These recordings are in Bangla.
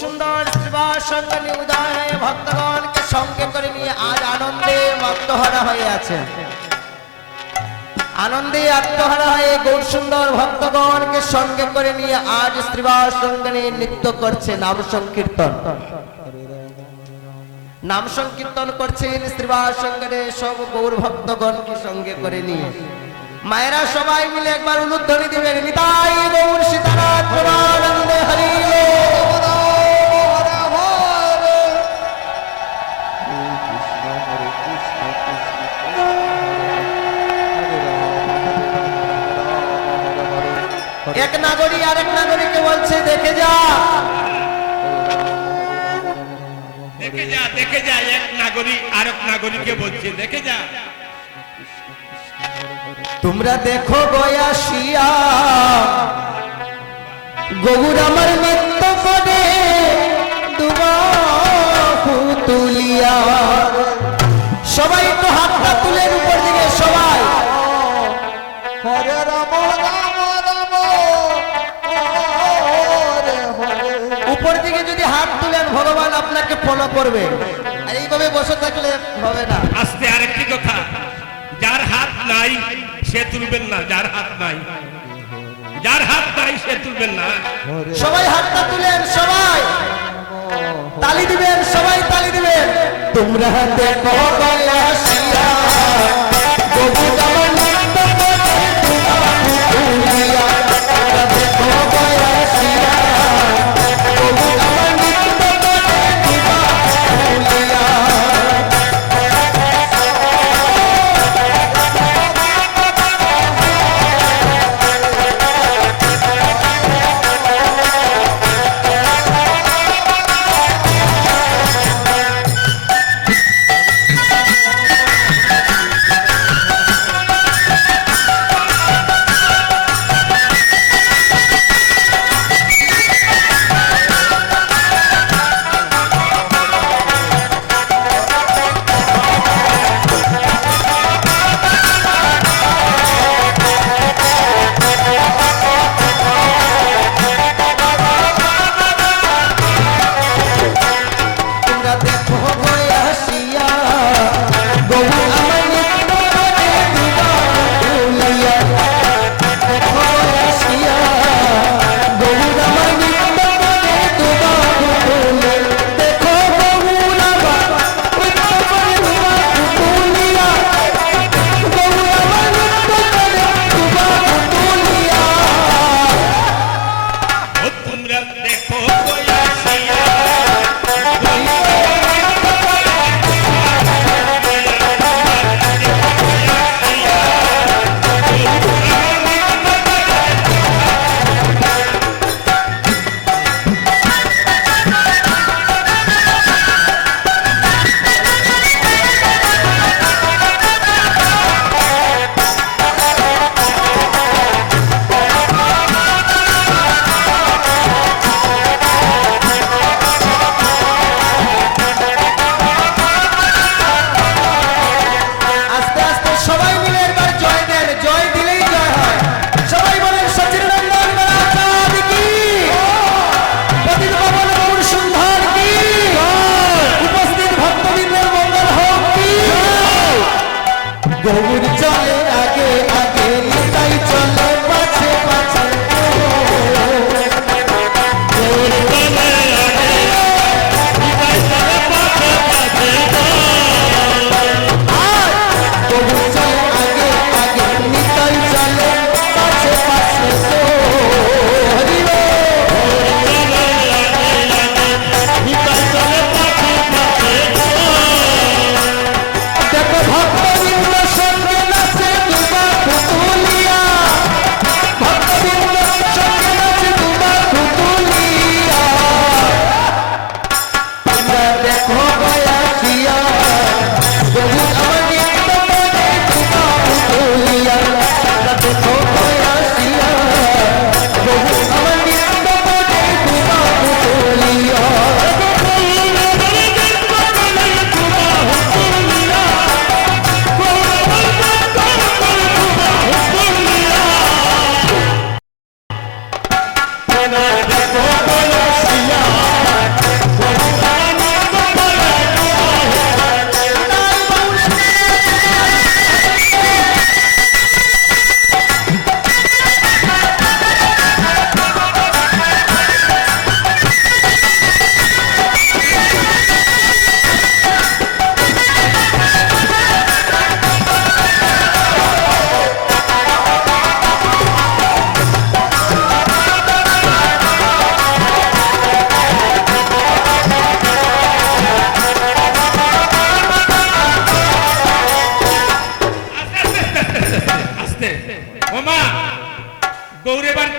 সঙ্গে উদয় হয়ে ভক্তগণকে সঙ্গে করে নিয়ে আজ আনন্দে মত্তহারা হয়ে আছে। আনন্দে আত্মহারা হয়ে গৌর সুন্দর ভক্তগণকে সঙ্গে করে নিয়ে আজ শ্রীবাস সঙ্গে নৃত্য করছে, নাম সংকীর্তন। নাম সংকীর্তন করছেন শ্রীবাস সঙ্গে সব গৌর ভক্তগণকে সঙ্গে করে নিয়ে। মায়েরা সবাই মিলে একবার উলুধ্বনি দিবেন, নিতাই এক নাগরী আরেক নাগরীকে বলছে দেখে যা। দেখে যা দেখে যা এক নাগরিক আরেক নাগরীকে বলছে দেখে যা। তোমরা দেখো গয়া বয়াসিয়া গৌর আমার নিত্য করে যদি হাত তুলেন ভগবান আপনাকে ফলো করবে। আর এইভাবে বসে থাকলে হবে না। আস্তে আরেকটি কথা। যার হাত নাই সে তুলবেন না। যার হাত নাই যার হাত নাই সে তুলবেন না। সবাই হাতটা তুলেন সবাই। তালি দিবেন সবাই তালি দিবেন। তোমরা দেখো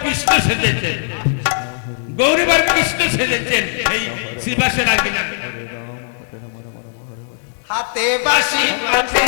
কৃষ্ণ সেজেছেন। গৌরীবার কৃষ্ণ সেজেছেন এই শ্রীবাসের আগে হাতে বাসি মাঠে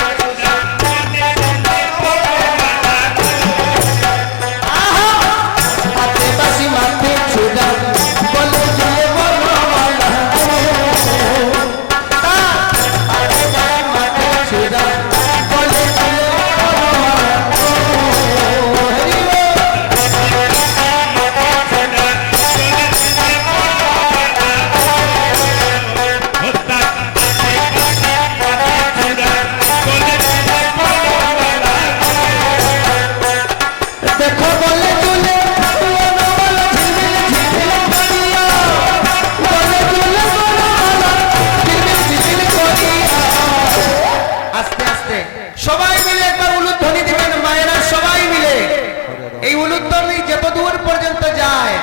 যতদূর পর্যন্ত যায়,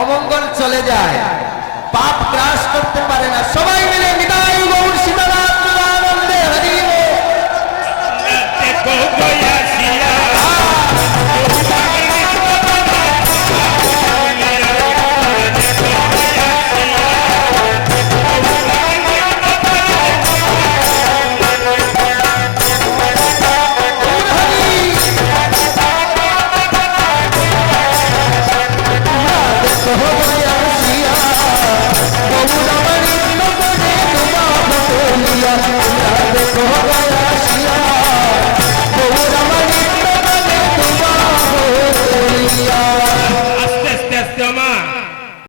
অমঙ্গল চলে যায়। পাপ গ্রাস করতে পারে না। সবাই মিলে নিদায় গৌর সীতারাম আনন্দে হারিয়ে